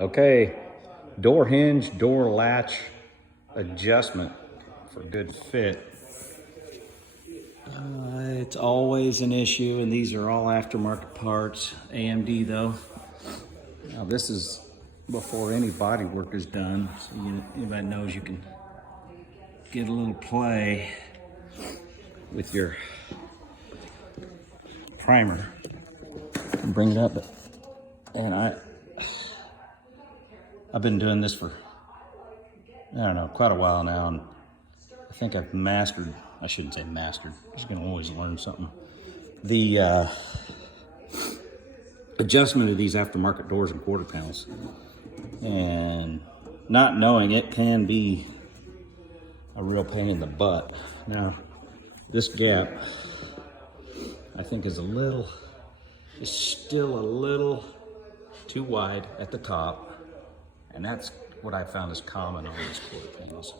Okay, door hinge, door latch adjustment for good fit. It's always an issue, and these are all aftermarket parts. AMD though. Now this is before any body work is done, so anybody knows you can get a little play with your primer and bring it up. And I've been doing this for, I don't know, quite a while now, and I think I've mastered, I shouldn't say mastered, I'm just gonna always learn something. The adjustment of these aftermarket doors and quarter panels. And not knowing it can be a real pain in the butt. Now, this gap, I think is still a little too wide at the top. And that's what I found is common on these quarter panels.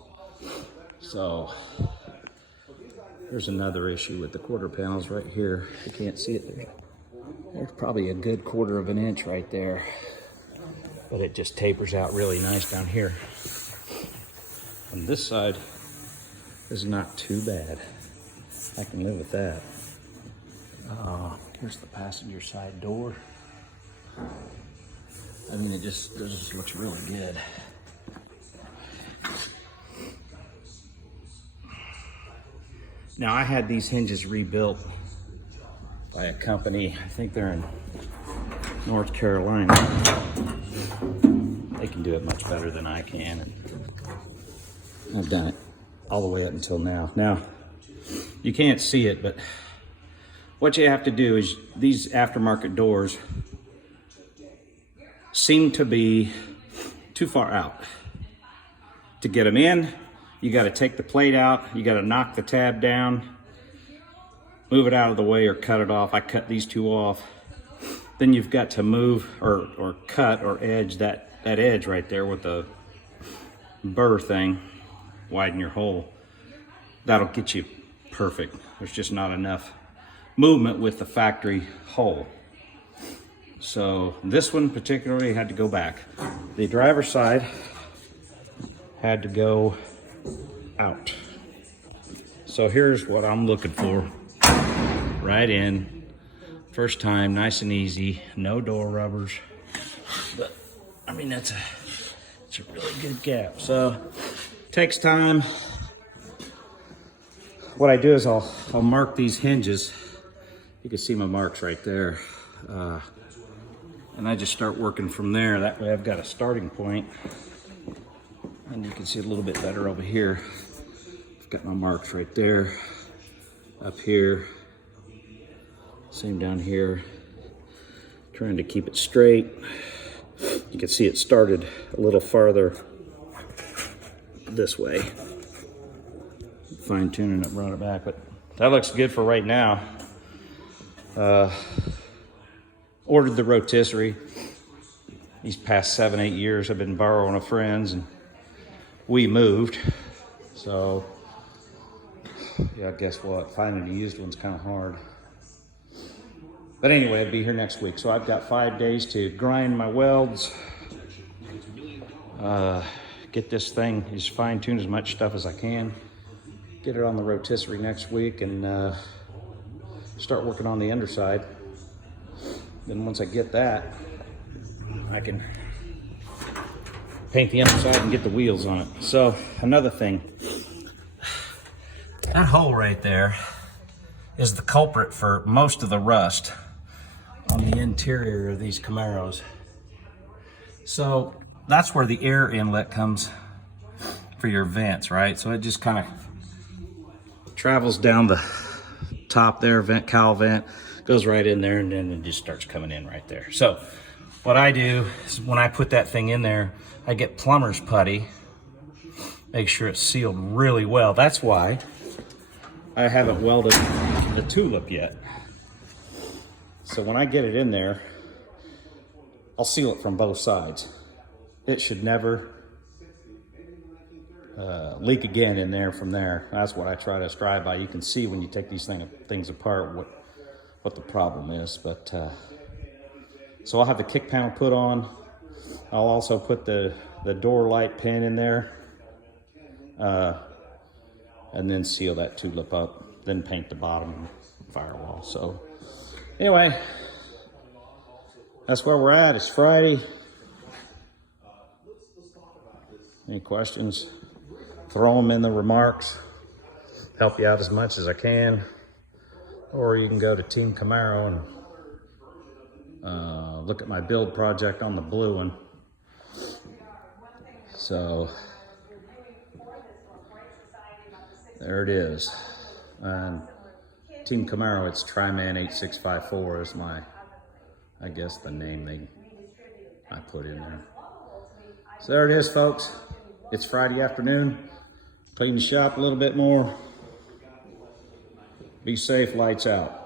So, here's another issue with the quarter panels right here. You can't see it. There's probably a good 1/4 of an inch right there. But it just tapers out really nice down here. On this side is not too bad. I can live with that. Here's the passenger side door. I mean, it just looks really good. Now, I had these hinges rebuilt by a company, I think they're in North Carolina. They can do it much better than I can. And I've done it all the way up until now. Now, you can't see it, but what you have to do is these aftermarket doors seem to be too far out. To get them in, you got to take the plate out, you got to knock the tab down, move it out of the way or cut it off. I cut these two off. Then you've got to move or cut or edge that edge right there with the burr thing, widen your hole. That'll get you perfect. There's just not enough movement with the factory hole. So this one particularly had to go back. The driver's side had to go out. So here's what I'm looking for. Right in, first time, nice and easy, no door rubbers. But I mean, it's a really good gap. So takes time. What I do is I'll mark these hinges. You can see my marks right there. And I just start working from there. That way I've got a starting point. And you can see a little bit better over here. I've got my marks right there, up here, same down here. Trying to keep it straight. You can see it started a little farther this way. Fine tuning it, brought it back, but that looks good for right now. Ordered the rotisserie. These past 7-8 years I've been borrowing a friend's, and we moved. So yeah, guess what? Finding a used one's kind of hard. But anyway, I'll be here next week. So I've got 5 days to grind my welds, get this thing, just fine tune as much stuff as I can, get it on the rotisserie next week, and start working on the underside. Then once I get that, I can paint the underside and get the wheels on it. So another thing, that hole right there is the culprit for most of the rust on the interior of these Camaros. So that's where the air inlet comes for your vents, right? So it just kind of travels down the top there, vent, cowl vent, goes right in there, and then it just starts coming in right there. So what I do is when I put that thing in there, I get plumber's putty, make sure it's sealed really well. That's why I haven't welded the tulip yet. So when I get it in there, I'll seal it from both sides. It should never leak again in there from there. That's what I try to strive by. You can see when you take these things apart what the problem is. But so I'll have the kick panel put on. I'll also put the door light pin in there, and then seal that tulip up, then paint the bottom firewall. So anyway, that's where we're at. It's Friday. Any questions? Throw them in the remarks. Help you out as much as I can. Or you can go to Team Camaro and look at my build project on the blue one. So there it is. And Team Camaro, it's Triman8654 is my, I guess, the name I put in there. So there it is, folks. It's Friday afternoon. Clean the shop a little bit more. Be safe, lights out.